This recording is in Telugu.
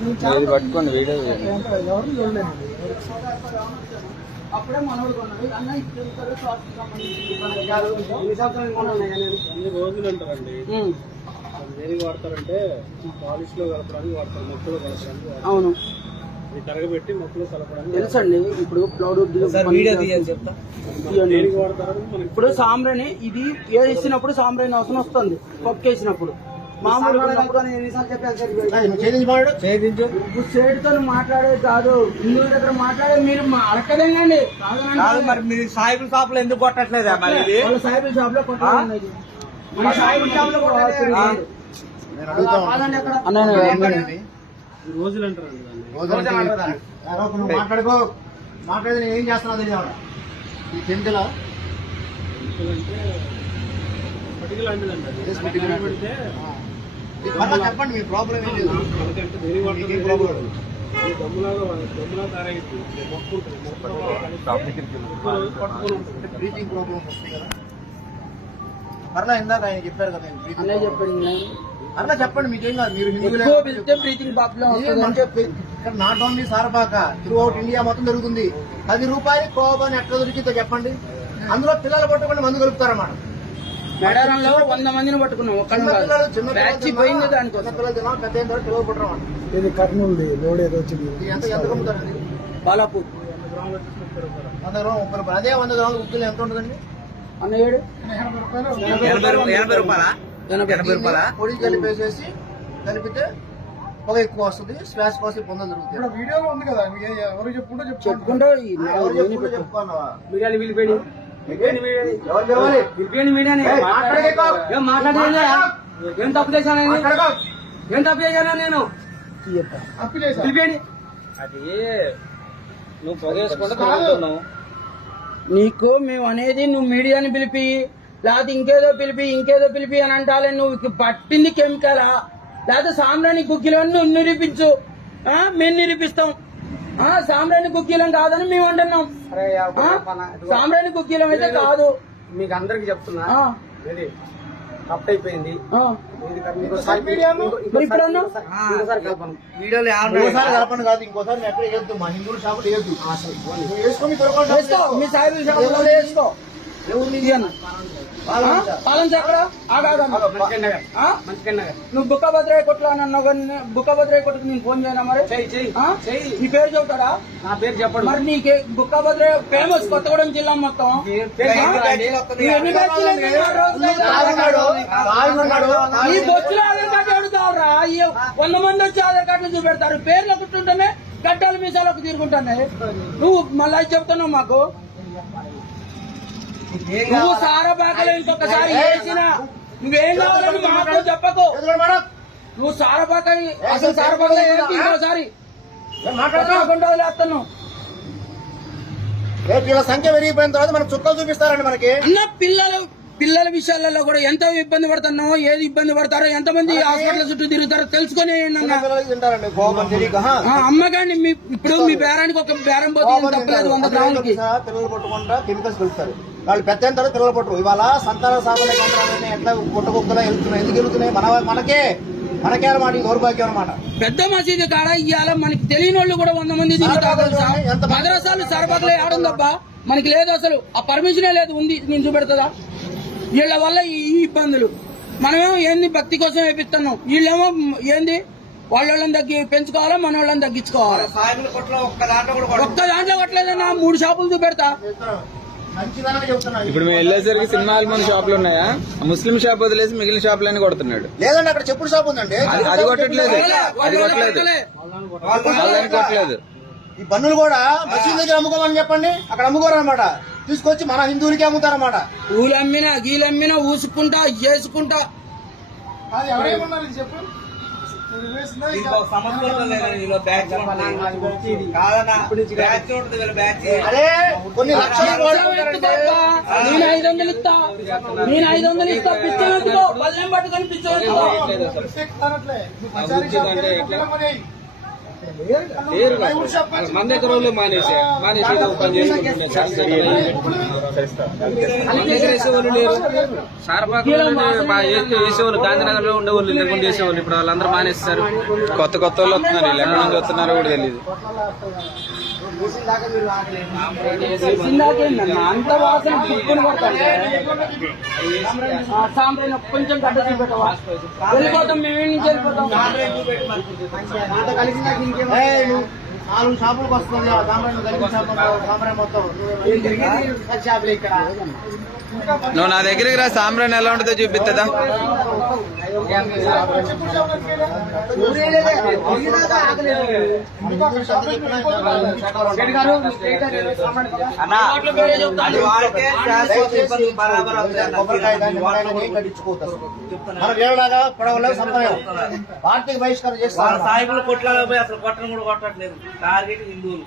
ఇది పట్టుకోండి వీడియో. ఎవరు అప్పుడే మనోడు కొన్నాడు. అన్న ఇప్పుడు రోజులు అంటారండి? అది దేనికి వాడతారంటే పాలిష్లో కలపడానికి వాడతారు మొక్కలు కలపడానికి. అవును. ఇది కరగబెట్టి మొక్కలు కలపడానికి తెలుసండి ఇప్పుడు మనకి ఇప్పుడు సాంబ్రాణి ఇది వేసినప్పుడు సాంబ్రాణి అవసరం వస్తుంది? పప్పు వేసినప్పుడు. సేటుతో మాట్లాడేది కాదు. హిందువుల దగ్గర మాట్లాడే మీరు మా అడగదండి కాదు మరి మీరు సాయిబుల్ షాప్లో ఎందుకు కొట్టట్లేదా మరి సాయిబుల్ షాప్లో కొట్టాలి సాయిబుల్ షాప్లో కొట్టాలి కాదండి అక్కడ. ఈ రోజులు మాట్లాడుకో. మాట్లాడి నేను ఏం చేస్తున్నా తెలియదు ఈ చెందుల అంటే చెప్పండి మీ ప్రాబ్లం ఏం లేదు. మనకంటే దేనికి మీకేం వాడతారు ప్రాబ్లం లేదు. ఇది దమ్ములాగా దమ్ములా తయారైంది. మొక్క ఉంటుంది మొక్క పట్టుకుని ఉంటుంది బ్రీతింగ్ ప్రాబ్లమ్స్ వస్తాయి కదా. మరలా ఇందాక ఆయన చెప్పారు కదా నేను breathing అనే problem. చెప్పండి అట్లా చెప్పండి మీకేం కాదు మీరు బ్రీతింగ్ ప్రాబ్లం వస్తుంది ఇక్కడ not only Sarapaka throughout India మొత్తం జరుగుతుంది పది రూపాయలు కోపని ఎట్లా దొరికిందో చెప్పండి. అందులో పిల్లలు పట్టుకుని మందు కలుపుతారన్నమాట. మేడారంలో వంద మందిని పట్టుకున్నాం బ్యాచ్ పిల్లలు పోయింది దానికోసం. ఇది కర్నూలు లోడ్ ఏదో వచ్చింది. బాలాపూర్. వంద గ్రాములు ముప్పై రూపాయలు. అదే వంద గ్రాములు ఉప్పులు ఎంత ఉంటుందండి? ఎనభై రూపాయలా. ఎనభై ఎనభై రూపాయలా పొడి కలిపేసేసి కలిపితే పొగ ఎక్కువ వస్తుంది శ్వాస కోసం పొందలు జరుగుతాయి. వీడియోలో ఉంది కదా ఎవరు చెప్పుకుంటూ చెప్పుకుంటూ ఈ ఎవరు పిలిపేయండి. మీడియాని. ఏం మాట్లాడేది? ఏం తప్పు చేశాను. ఏం తప్పు చేశాను నేను? పిలిపేయండి అది నువ్వు పొగేసుకుంటే తాగుతున్నావు నీకు మేము అనేది నువ్వు మీడియాని పిలిపి లేకపోతే ఇంకేదో పిలిపి ఇంకేదో పిలిపి అని అంటాలే. నువ్వు పట్టింది కెమికలా? లేకపోతే సాంబ్రాణి గుగ్గిలని నువ్వు నిరూపించు. ఆ, మేము నిరూపిస్తాం. ఆ, సాంబ్రాణి గుగ్గిలం కాదని మేము అంటున్నాం. ఆ, సాంబ్రాణి గుగ్గిలం అయితే కాదు. మీకు అందరికి చెప్తున్నా? ఇంకోసారి కలపను. కాదు ఇంకోసారి ఎక్కడ వేయొద్దు. మా హిందువుల షాపులు వేయొద్దు. సాయిబుల్ అన్న. పాలన ఎక్కడ? నువ్వు బుక్కభద్రయ్య కొట్లు అని అన్నావు కానీ బుక్కభద్రయ్య కొట్టుకు నేను ఫోన్ చేయనా మరి? నీ పేరు చెబుతాడా నా పేరు చెప్పండి. మరి నీకే బుక్కభద్రయ్య ఫేమస్ కొత్తగూడెం జిల్లా మొత్తం. బొచ్చులో ఆధార్ కార్డు అడుగుతావురా వంద మంది వచ్చి ఆధార్ కార్డులు చూపెడతారు. పేర్లు ఒకటి గడ్డలు మీసాలకు తిరుగుంటానే నువ్వు మళ్ళీ చెప్తున్నావు మాకు. నువ్వు సారా బాకలే ఇంకొకసారి వేసినా నువ్వేం కావాలని మాకు చెప్పకు. నువ్వు సారా బాక అసలు సారా ఏంటి ఇంకోసారి రేపు వీళ్ళ సంఖ్య పెరిగిపోయిన తర్వాత మనకు చుక్కలు చూపిస్తారండి మనకి. అన్న పిల్లలు పిల్లల విషయాలలో కూడా ఎంత ఇబ్బంది పడుతున్నావు. ఏది ఇబ్బంది పడతారో ఎంతమంది హాస్పిటల్ చుట్టూ తిరుగుతారో తెలుసుకొని అమ్మగాని మీ ఇప్పుడు మీ బేరానికి ఒక బేరం పోతే ఏం తప్పలేదు వంద గ్రాములకి. ఒకసారి పిల్లలు పట్టుకుంటా కెమికల్స్ కలుపుతారు వాళ్ళు పెద్ద తర్వాత పిల్లలు పట్టరు. ఇవాళ సంతాన సాధన కేంద్రాలన్నీ ఎట్లా పుట్టకుక్కలా వెళ్తున్నాయి ఎందుకు వెళ్తున్నాయి? మన మనకే మనకే అన్నమాట ఈ దౌర్భాగ్యం అన్నమాట. పెద్ద మసీదు కాడ ఇవాళ మనకి తెలియని వాళ్ళు కూడా వంద మంది? మద్రసాలు సరబతులు ఏడుందబ్బా మనకి లేదు అసలు. ఆ పర్మిషనే లేదు. ఉంది. నేను చూపెడతా వీళ్ళ వల్ల ఈ ఇబ్బందులు. మనమేమో ఏంది భక్తి కోసం వేపిస్తున్నాం? వీళ్ళేమో ఏంది? వాళ్ళ వాళ్ళని తగ్గి పెంచుకోవాలా? మన వాళ్ళని తగ్గించుకోవాలా ఒక్క దాంట్లో కొట్టలేదన్నా? మూడు షాపులు చూపెడతా. ఇప్పుడు మేము వెళ్ళేసరికి సినిమా ఆల్మన్ షాపులు ఉన్నాయా? ముస్లిం షాప్ వదిలేసి మిగిలిన షాపులన్నీ కొడుతున్నాడు. లేదండి అక్కడ చెప్పుడు షాప్ ఉందండి. అది కొట్టట్లేదు. అది కొట్టలేదు. కొట్టలేదు. ఈ బన్నులు కూడా మసీదు దగ్గర అమ్ముకోమని చెప్పండి అక్కడ అమ్ముకోరు అనమాట తీసుకొచ్చి మన హిందువులకి అమ్ముతారన్నమాట. ఊలమ్మినా గీలమ్మినా ఊసుకుంటా చేసుకుంటా లక్షల కోట్లు నేను ఐదు వందలు ఇస్తా. నేను ఐదు వందలు ఇస్తా పిచ్చోట్టుకో పల్లెం పట్టుకొని కదా. మన దగ్గర వాళ్ళు మానేసే మానేసి పని వేసేవాళ్ళు లేరు. సారపాకలో వేసేవాళ్ళు గాంధీనగర్లో ఉండేవాళ్ళు లేకుండా వేసేవాళ్ళు. ఇప్పుడు వాళ్ళందరూ మానేస్తారు. కొత్త కొత్త వాళ్ళు వస్తున్నారు వీళ్ళు ఎక్కడి నుంచి వస్తున్నారో కూడా తెలియదు అంత వాసన కొడతాంటే సాంబ్రాన్ కొంచెం గడ్డ చూపెట్టవా? వెళ్ళిపోతాం మేము నుంచి వెళ్ళిపోతాం? కలిసి నాలుగు షాపులకు వస్తుంది ఆ సాంబ్రాన్ కలిపి షాపు సాంబ్రాన్ మొత్తం. షాపులు ఇక్కడ. నువ్వు నా దగ్గరికి రా సాంబ్రాన్ ఎలా ఉంటుందో చూపిస్తుందా ఊరేలేదే. ఊరేదాకా ఆగలేదు. అందుకో అక్కడ షాపు చెప్పినా రెడ్డి గారు, మీ స్టేట్ గారు వాటిలో వేరే చెప్తాను. దయచేసి కొబ్బరికాయ కానీ నిమ్మకాయ కానీ ఏం కట్టించుకోవద్దు మన వేరేలాగా పొడవలేవు సంపలేవు పార్టీకి బహిష్కారం చేస్తారు. సాయిబులు కొట్లాగా పోయి అసలు కొట్టను కూడా కొట్టట్లేదు. టార్గెట్ హిందువులు